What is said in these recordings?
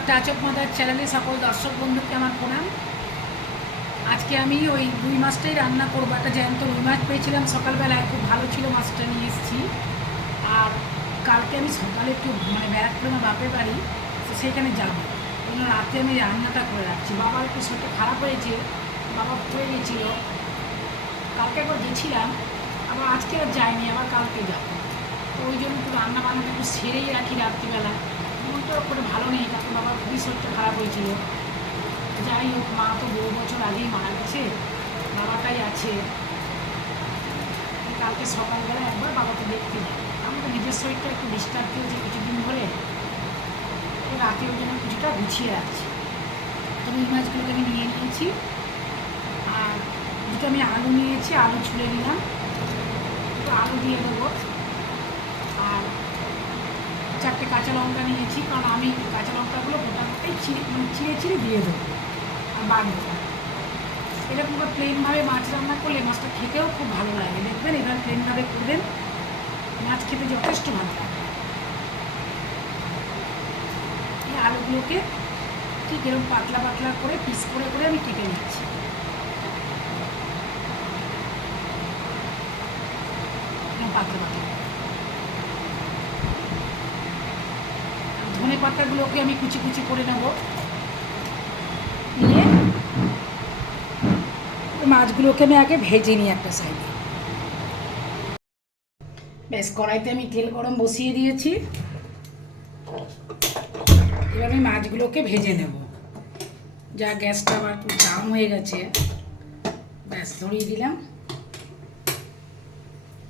আমার touch of mother চ্যানেলে সকল দর্শক বন্ধুকে আমার প্রণাম। আজকে আমি ওই রুই মাছটাই রান্না করবো। একটা জ্যান্ত রুই মাছ পেয়েছিলাম সকালবেলায়, খুব ভালো ছিল মাছটা, নিয়ে এসেছি। আর কালকে আমি সকালে একটু ব্যারাকপুরে আমার বাপের বাড়ি, তো সেইখানে যাবো। ওই জন্য রাতে আমি রান্নাটা করে রাখছি। বাবার একটু শরীরটা খারাপ হয়েছে, বাবা পড়ে গেছিলো। কালকে একবার গেছিলাম, আবার আজকে আর যাইনি, আবার কালকে যাবো। তো ওই জন্য একটু রান্না বান্নাটা একটু সেরেই রাখি রাত্রিবেলা। মনটা করে ভালো নেই, কারণ বাবার খুবই শরীরটা খারাপ হয়েছিল। যাই হোক, মা তো বহু বছর আগেই মারা গেছে, বাবাটাই আছে। কালকে সকালবেলা একবার বাবাকে দেখতে যাই। আমার তো নিজের শরীরটা একটু ডিস্টার্ব হয়েছে কিছুদিন ধরে, রাতে ওই জন্য কিছুটা গুছিয়ে রাখছি। তবে এই মাছগুলোকে আমি নিয়ে নিয়েছি, আর দুটো আমি আলু নিয়েছি, আলু ছুলে নিলাম, একটু আলু দিয়ে দেবো। আর 4টে কাঁচা লঙ্কা নিয়েছি, কারণ আমি কাঁচা লঙ্কাগুলো গোটাটাই চিড়ে চিড়ে দিয়ে দেবো। আর বাড়িটা এরকম করে প্লেনভাবে মাছ রান্না করলে মাছটা খেতেও খুব ভালো লাগে। দেখবেন এবার প্লেনভাবে করবেন, মাছ খেতে যথেষ্ট ভালো লাগে। এই আলুগুলোকে ঠিক এরকম পাতলা পাতলা করে পিস করে করে আমি কেটে নিচ্ছি। পাতলা পাতলা ধনে পাতাগুলোকে আমি কুচি কুচি করে নেব। নিয়ে মাছগুলোকে আমি আগে ভেজে নিই একটা সাইডে। বেশ, কড়াইতে আমি তেল গরম বসিয়ে দিয়েছি। এবার আমি মাছগুলোকে ভেজে নেব। যা গ্যাসটা আবার একটু জাম হয়ে গেছে, ব্যাস ধরিয়ে দিলাম।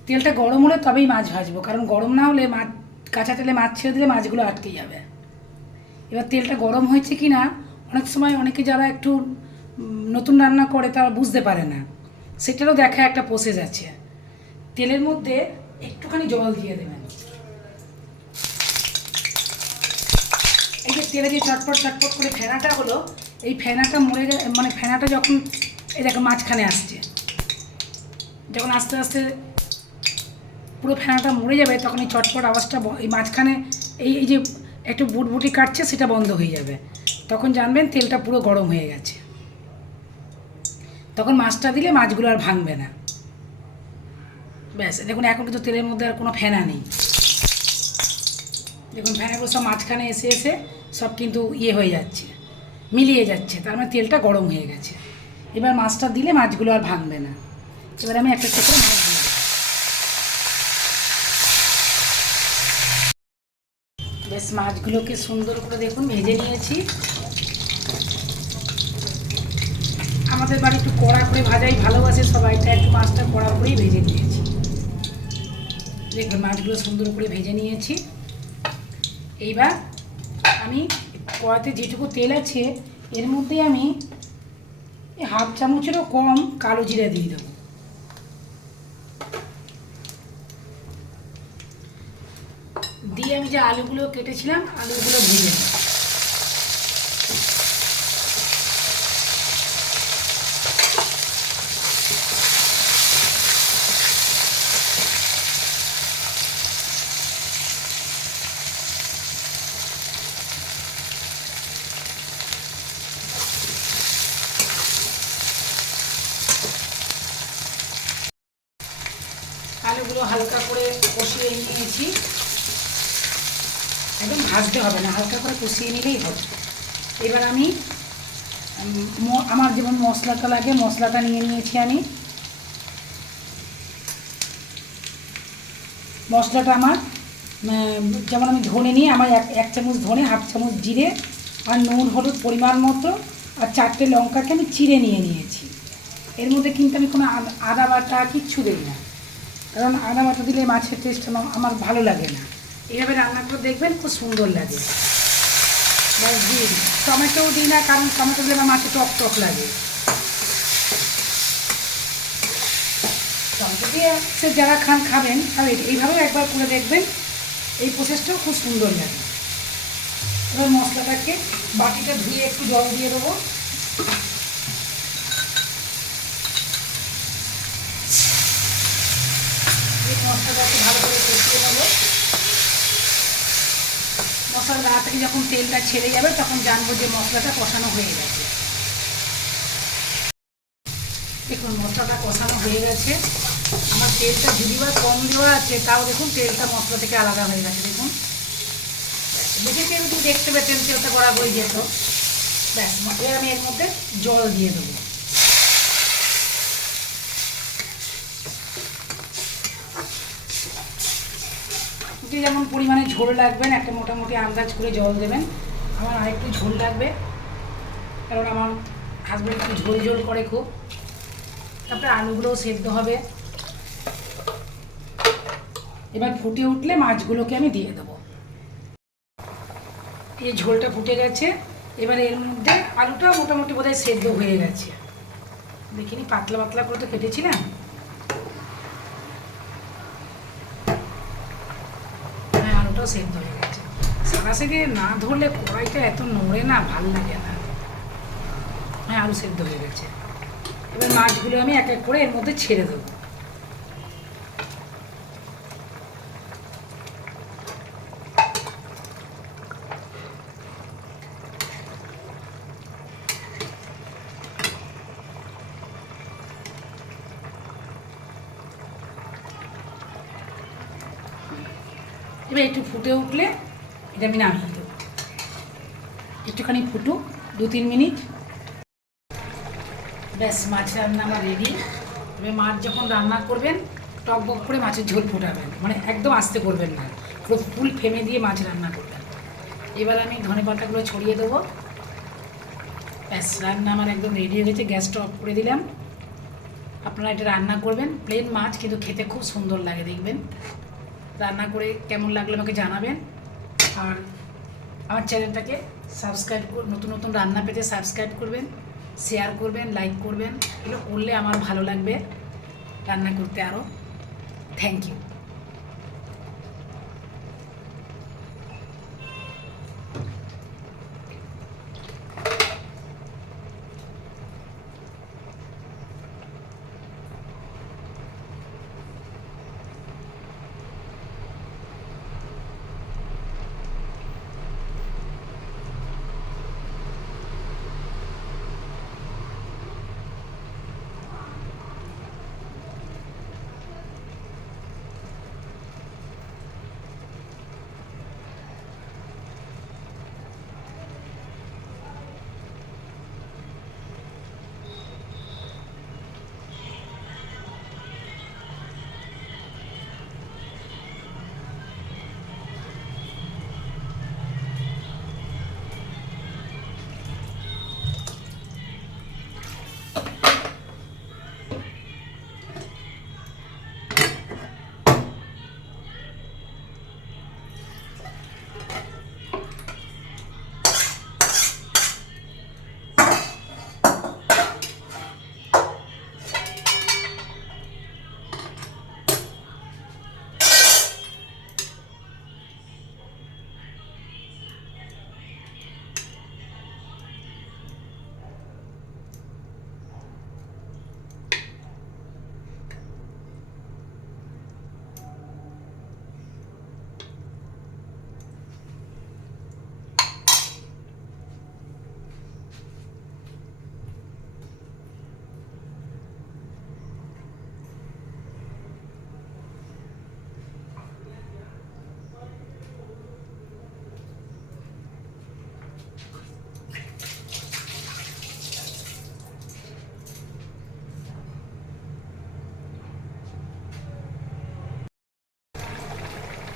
তেলটা গরম হলে তবেই মাছ ভাজবো, কারণ গরম না হলে মাছ, কাঁচা তেলে মাছ ছেড়ে দিলে মাছগুলো আটকে যাবে। এবার তেলটা গরম হয়েছে কি না, অনেক সময় অনেকে যারা একটু নতুন রান্না করে তারা বুঝতে পারে না, সেটারও দেখা একটা প্রসেস আছে। তেলের মধ্যে একটুখানি জল দিয়ে দেবেন। এই যে তেলে যে চটপট চটপট করে ফেনাটা হলো, এই ফেনাটা মরে ফেনাটা যখন এই দেখো মাঝখানে আসছে, যখন আস্তে আস্তে পুরো ফেনাটা মরে যাবে, তখন এই চটপট আওয়াজটা এই মাঝখানে এই এই যে একটু বুটবুটি কাটছে সেটা বন্ধ হয়ে যাবে। তখন জানবেন তেলটা পুরো গরম হয়ে গেছে। তখন মাছটা দিলে মাছগুলো আর ভাঙবে না। ব্যাস দেখুন, এখন কিন্তু তেলের মধ্যে আর কোনো ফেনা নেই। দেখুন ফেনাগুলো সব মাঝখানে এসে এসে সব কিন্তু হয়ে যাচ্ছে, মিলিয়ে যাচ্ছে, তার মানে তেলটা গরম হয়ে গেছে। এবার মাছটা দিলে মাছগুলো আর ভাঙবে না। এবার আমি একটা একটা করে মাছ দিয়ে দেবো। বেশ, মাছগুলোকে সুন্দর করে দেখুন ভেজে নিয়েছি। আমাদের বাড়ি একটু কড়া করে ভাজাই ভালোবাসে সবাই, তাই একটু মাছটা কড়া করেই ভেজে নিয়েছি। দেখুন মাছগুলো সুন্দর করে ভেজে নিয়েছি। এইবার আমি কড়াতে যেটুকু তেল আছে এর মধ্যে আমি 1/2 চামচেরও কম কালো জিরা দিয়ে দেবো। দিয়ে আমি যে আলুগুলো কেটেছিলাম আলুগুলো ভেজে নেব। আলুগুলো হালকা করে কষিয়ে নিয়েছি, একদম ভাজতে হবে না, হালকা করে কষিয়ে নিলেই হবে। এবার আমি আমার যেমন মশলাটা লাগে মশলাটা নিয়ে নিয়েছি। আমি মশলাটা আমার যেমন আমি ধনে নিয়ে আমার 1 চামচ ধনে, 1/2 চামচ জিরে, আর নুন হলুদ পরিমাণ মতো, আর 4টে লঙ্কাকে আমি চিড়ে নিয়ে নিয়েছি। এর মধ্যে কিন্তু আমি কোনো আদা বাটা কিচ্ছু দিই না, কারণ আদা বাটা দিলে মাছের টেস্টটা আমার ভালো লাগে না। এইভাবে রান্না করে দেখবেন, খুব সুন্দর লাগে। ব্যাস দিয়ে দিই। টমেটোও দিই না, কারণ টমেটো দিলে আমার মাছে টক টক লাগে। টমেটো দিয়ে সে যারা খাবেন, আর এইভাবেও একবার করে দেখবেন, এই প্রসেসটাও খুব সুন্দর লাগে। এবার মশলাটাকে বাটিটা ধুয়ে একটু জল দিয়ে দেবো। এই মশলাটাকে ভালো করে কষিয়ে নেবো। মশলার গা থেকে যখন তেলটা ছেড়ে যাবে তখন জানবো যে মশলাটা কষানো হয়ে গেছে। দেখুন মশলাটা কষানো হয়ে গেছে। আমার তেলটা যদিবার কম দেওয়া আছে, তাও দেখুন তেলটা মশলা থেকে আলাদা হয়ে গেছে। দেখুন দেখেছি আমি, দেখতে পেতেন তেলটা করা হয়ে যেত। ব্যাস, এবার আমি এর মধ্যে জল দিয়ে দেবো। যেমন পরিমাণে ঝোল রাখবেন, একটা মোটামুটি আন্দাজ করে জল দেবেন। আমার আরেকটু ঝোল লাগবে, কারণ আমার হাজব্যান্ড একটু ঝোল ঝোল করে খুব। তারপরে আলুগুলোও সেদ্ধ হবে। এবার ফুটে উঠলে মাছগুলোকে আমি দিয়ে দেবো। এই ঝোলটা ফুটে গেছে। এবার এর মধ্যে আলুটা মোটামুটি বোধহয় সেদ্ধ হয়ে গেছে। দেখিনি, পাতলা পাতলা করে তো কেটেছিলাম। হ্যাঁ, আলুটাও সেদ্ধ হয়ে গেছে। সারাসারি না ধরলে কড়াইটা এত নড়ে না, ভালো লাগে না। হ্যাঁ, আলু সেদ্ধ হয়ে গেছে। এবার মাছগুলো আমি এক এক করে এর মধ্যে ছেড়ে দেবো। এবার একটু ফুটে উঠলে এটা আমি নামিয়ে দেবো। একটুখানি ফুটুক, 2-3 মিনিট। ব্যাস, মাছ রান্না আমার রেডি। এবার মাছ যখন রান্না করবেন টক বক করে মাছের ঝোল ফোটাবেন, মানে একদম আস্তে করবেন না, পুরো ফুল ফেমে দিয়ে মাছ রান্না করবেন। এবার আমি ধনে পাতাগুলো ছড়িয়ে দেবো। ব্যাস, রান্না আমার একদম রেডি হয়ে গেছে। গ্যাসটা অফ করে দিলাম। আপনারা এটা রান্না করবেন, প্লেন মাছ কিন্তু খেতে খুব সুন্দর লাগে। দেখবেন রান্না করে কেমন লাগলো আমাকে জানাবেন। আর আমার চ্যানেলটাকে সাবস্ক্রাইব নতুন নতুন রান্না পেতে সাবস্ক্রাইব করবেন, শেয়ার করবেন, লাইক করবেন। এগুলো করলে আমার ভালো লাগবে রান্না করতে আরও। Thank you.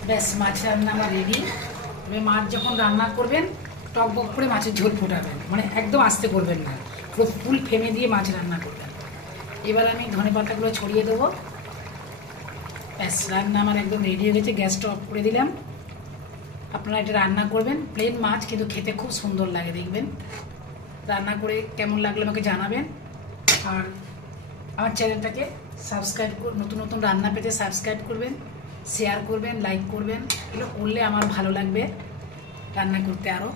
ব্যাস, মাছ রান্না আমার রেডি। এবার মাছ যখন রান্না করবেন টক বক করে মাছের ঝোল ফোটাবেন, মানে একদম আস্তে করবেন না, পুরো ফুল ফেমে দিয়ে মাছ রান্না করবেন। এবার আমি ধনে পাতাগুলো ছড়িয়ে দেবো। ব্যাস, রান্না আমার একদম রেডি হয়ে গেছে। গ্যাসটা অফ করে দিলাম। আপনারা এটা রান্না করবেন, প্লেন মাছ কিন্তু খেতে খুব সুন্দর লাগে। দেখবেন রান্না করে কেমন লাগলো আমাকে জানাবেন। আর আমার চ্যানেলটাকে সাবস্ক্রাইব নতুন নতুন রান্না পেতে সাবস্ক্রাইব করবেন, শেয়ার করবেন, লাইক করবেন। এগুলো করলে আমার ভালো লাগবে রান্না করতে আরও।